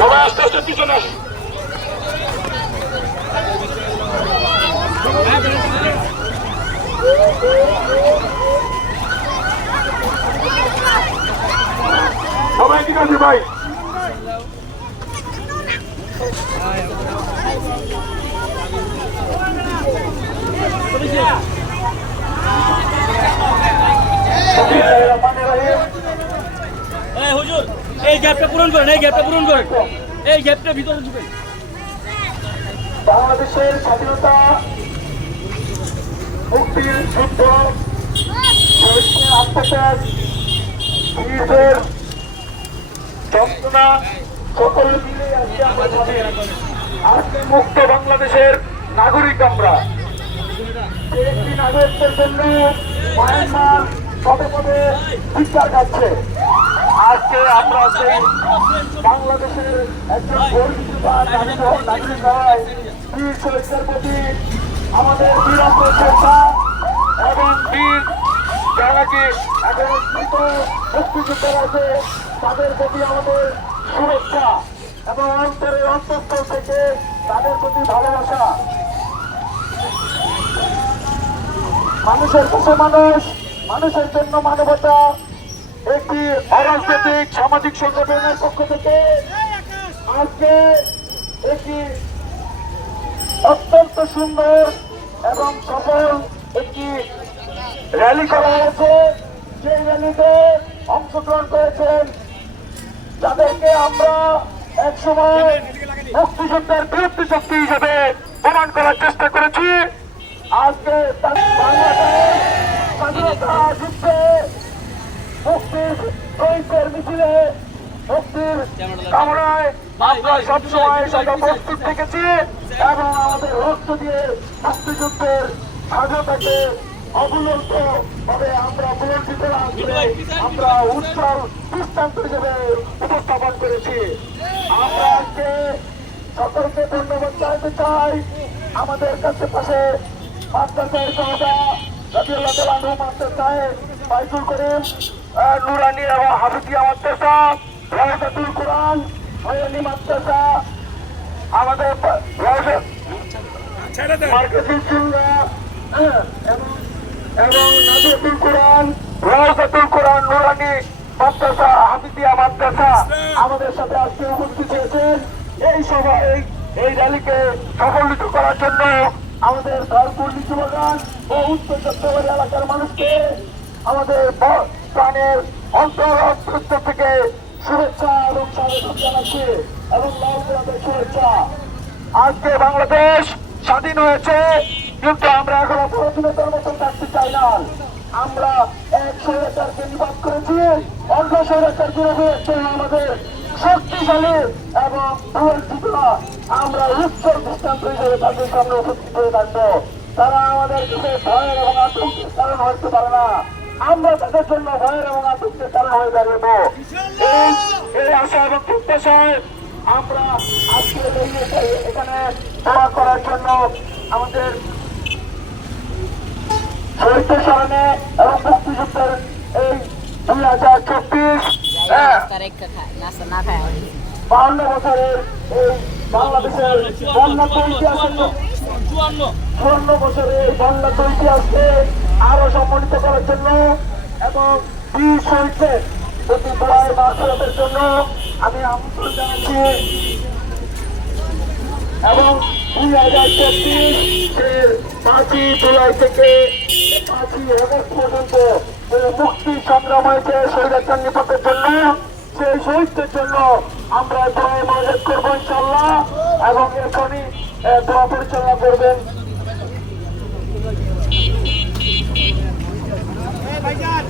সবাই আস্তে আস্তে পিছনে আসুন। সবাই ঠিক আছে ভাই? হুজুর এই গ্যাপটা পূরণ করেন, এই গ্যাপটা পূরণ করেন, এই গ্যাপটা ভিতরে ঢুকেন। বাংলাদেশের স্বাধীনতা মুক্তির যুদ্ধ, আত্মত্যাগ, বীরদের যন্ত্রণা সকল মিলে আজকে আমরা স্বাধীন। আজকে মুক্ত বাংলাদেশের নাগরিক আমরা। একটি নাগরিকদের জন্য মায়ানমার পদে পদে বিচার খাচ্ছে। আজকে আমরা সেই বাংলাদেশের একজন গর্বিত নাগরিক হয় বীর শহীদদের প্রতি আমাদের বীরত্ব শ্রদ্ধা এবং বীর যারা কি এখন মৃত মুক্তিযোদ্ধারা আছে তাদের প্রতি আমাদের শুভেচ্ছা এবং অন্তরের অন্তঃস্থল থেকে তাদের প্রতি ভালোবাসা। মানুষের কাছে মানুষ, মানুষের জন্য মানবতা একটি অরাজনৈতিক সামাজিক সংগঠনের পক্ষ থেকে আজকে একটি অত্যন্ত সুন্দর এবং সফল একটি র্যালি করা হয়েছে। সেই র্যালিতে অংশগ্রহণ করেছেন যাদেরকে আমরা একসময় মুক্তিযুদ্ধের বিরুদ্ধে শক্তি হিসেবে প্রমাণ করার চেষ্টা করেছি। আজকে বাংলাদেশ স্বাধীনতা যুদ্ধে মুক্তির শহীদদের মিছিলে মুক্তির কামনায় আমরা সবসময় সদা প্রস্তুত থেকেছি এবং আমাদের রক্ত দিয়ে মুক্তিযুদ্ধের স্বাধীনতাকে অবলম্ব ভাবে আমরা বুলন্দিত আমরা উৎসব দৃষ্টান্ত হিসেবে উপস্থাপন করেছি। আমরা আজকে সকলকে ধন্যবাদ জানাতে চাই। আমাদের কাছে পাশে মাদ্রাসার সহদা রাদিয়াল্লাহু তাআলা আনহু মাদ্রাসায় বাইতুল করিম নুরানি এবং হাফিজিয়া মাদ্রাসা, রাওজাতুল কুরআন হয়নি মাদ্রাসা, আমাদের মার্কেজিং চুঙ্গা এবং নাজিয়াতুল কুরআন, রাওজাতুল কুরআন নুরানি মাদ্রাসা, হাফিজিয়া মাদ্রাসা আমাদের সাথে আজকে উপস্থিত হয়েছেন। এই সভা এই র্যালিকে সফলিত করার জন্য আমাদের ধারপুর লিচু বাগান ও উত্তর চট্টগ্রাম এলাকার মানুষকে আমাদের প্রাণের অন্তঃস্থ থেকে শুভেচ্ছা এবং স্বাগত জানাচ্ছি এবং লাল গোলাপের শুভেচ্ছা। আজকে বাংলাদেশ স্বাধীন হয়েছে, কিন্তু আমরা এখনো পরাধীনতার মতন থাকতে চাই না। আমরা এক স্বৈরাচারকে নিপাত করেছি, অন্য স্বৈরাচার বিরোধী আমাদের শক্তিশালী এবং আমরা উচ্চর দৃষ্টান্ত হিসেবে তাদের সামনে উপস্থিত হয়ে থাকবো। তারা আমাদের কাছে ভয়ের এবং আতঙ্কের কারণ হতে পারে না, আমরা তাদের জন্য ভয়ের এবং আতঙ্কের কারণ হয়ে দাঁড়াবো। এই আশা এবং প্রত্যাশায় আমরা আজকে এখানে দোয়া করার জন্য আমাদের শহীদ স্মরণে এবং মুক্তিযুদ্ধের এই 2024 52 বছরের এই বাংলাদেশের বন্যাত্ম ইতিহাসকে 54 বছরের বন্যাত্ম ইতিহাসকে আরো সম্মানিত করার জন্য এবং বীর শহীদদের প্রতি দোয়ার মাগফিরাতের জন্য আমি আমন্ত্রণ জানাচ্ছি এবং 2024 5ই জুলাই থেকে 5ই আগস্ট পর্যন্ত মুক্তি সংগ্রাম হয়েছে স্বৈরাচার নিপাতের জন্য। সেই শহীদদের জন্য আমরা দোয়া মনোযোগ করবো ইনশাল্লাহ এবং এখনই দোয়া পরিচালনা করবেন। ভাইজান